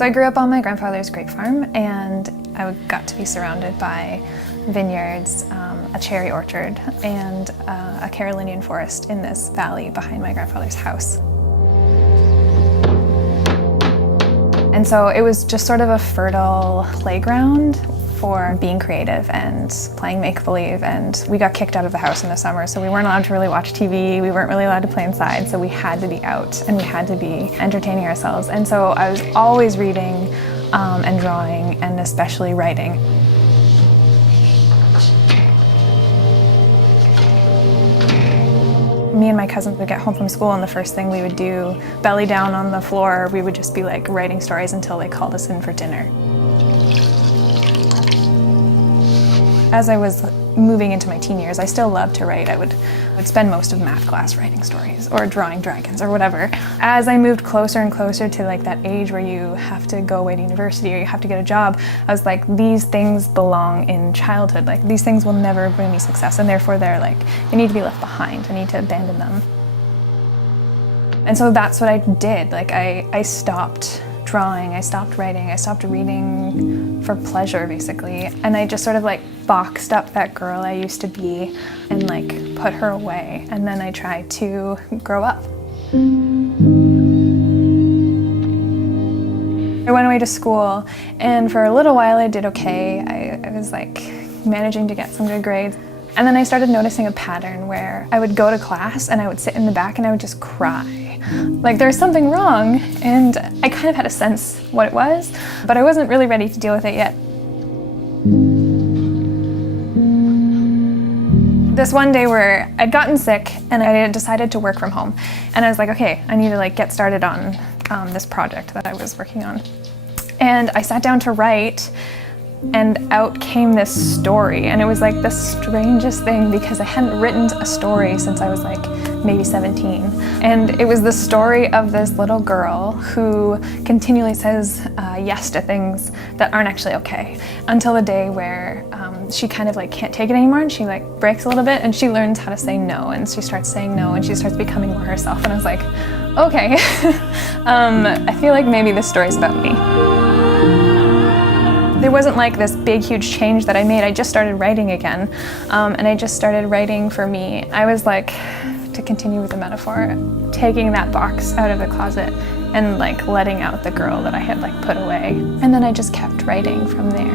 So I grew up on my grandfather's grape farm, and I got to be surrounded by vineyards, a cherry orchard, and a Carolinian forest in this valley behind my grandfather's house. And so it was just sort of a fertile playground for being creative and playing make-believe, and we got kicked out of the house in the summer, so we weren't allowed to really watch TV, we weren't really allowed to play inside, so we had to be out and we had to be entertaining ourselves. And so I was always reading and drawing, and especially writing. Me and my cousins would get home from school, and the first thing we would do, belly down on the floor, we would just be like writing stories until they called us in for dinner. As I was moving into my teen years, I still loved to write. I would spend most of math class writing stories or drawing dragons or whatever. As I moved closer and closer to like that age where you have to go away to university or you have to get a job, I was like, these things belong in childhood. Like, these things will never bring me success, and therefore they need to be left behind. I need to abandon them. And so that's what I did. Like, I stopped drawing, I stopped writing, I stopped reading for pleasure, basically. And I just sort of like boxed up that girl I used to be and like put her away. And then I tried to grow up. I went away to school, and for a little while I did okay. I was like managing to get some good grades. And then I started noticing a pattern where I would go to class and I would sit in the back and I would just cry. Like there was something wrong, and I kind of had a sense what it was, but I wasn't really ready to deal with it yet. This one day where I'd gotten sick and I decided to work from home, and I was like, okay, I need to like get started on this project that I was working on. And I sat down to write, and out came this story, and it was like the strangest thing because I hadn't written a story since I was like maybe 17. And it was the story of this little girl who continually says yes to things that aren't actually okay, until the day where she kind of like can't take it anymore, and she like breaks a little bit and she learns how to say no, and she starts saying no, and she starts becoming more herself. And I was like, okay, I feel like maybe this story's about me. There wasn't like this big, huge change that I made. I just started writing again, and I just started writing for me. I was like, to continue with the metaphor, taking that box out of the closet and like letting out the girl that I had like put away. And then I just kept writing from there.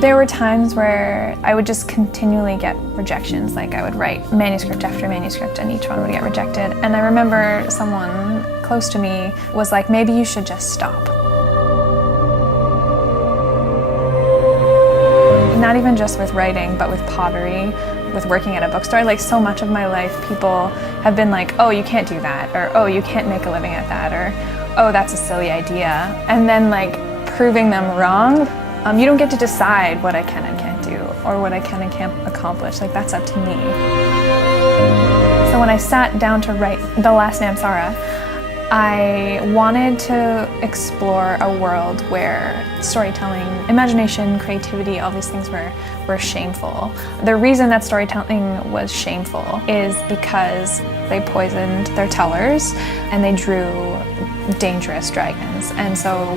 There were times where I would just continually get rejections. Like I would write manuscript after manuscript and each one would get rejected. And I remember someone close to me was like, maybe you should just stop. Not even just with writing, but with pottery, with working at a bookstore. Like so much of my life, people have been like, oh, you can't do that, or oh, you can't make a living at that, or oh, that's a silly idea. And then like proving them wrong. You don't get to decide what I can and can't do, or what I can and can't accomplish. Like that's up to me. So when I sat down to write the last Namsara, I wanted to explore a world where storytelling, imagination, creativity, all these things were shameful. The reason that storytelling was shameful is because they poisoned their tellers and they drew dangerous dragons. And so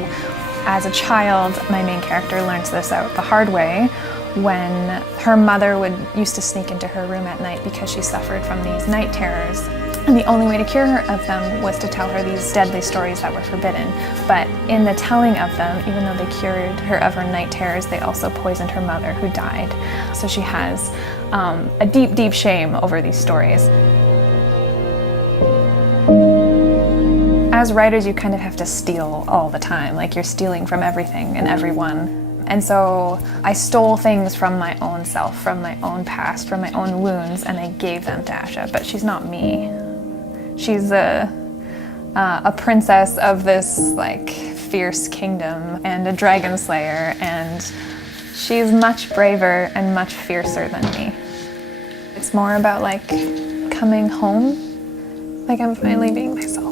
as a child, my main character learns this out the hard way when her mother used to sneak into her room at night because she suffered from these night terrors. And the only way to cure her of them was to tell her these deadly stories that were forbidden. But in the telling of them, even though they cured her of her night terrors, they also poisoned her mother, who died. So she has a deep, deep shame over these stories. As writers, you kind of have to steal all the time. Like you're stealing from everything and everyone. And so I stole things from my own self, from my own past, from my own wounds, and I gave them to Asha. But she's not me. She's a princess of this like fierce kingdom and a dragon slayer, and she's much braver and much fiercer than me. It's more about like coming home, like I'm finally being myself.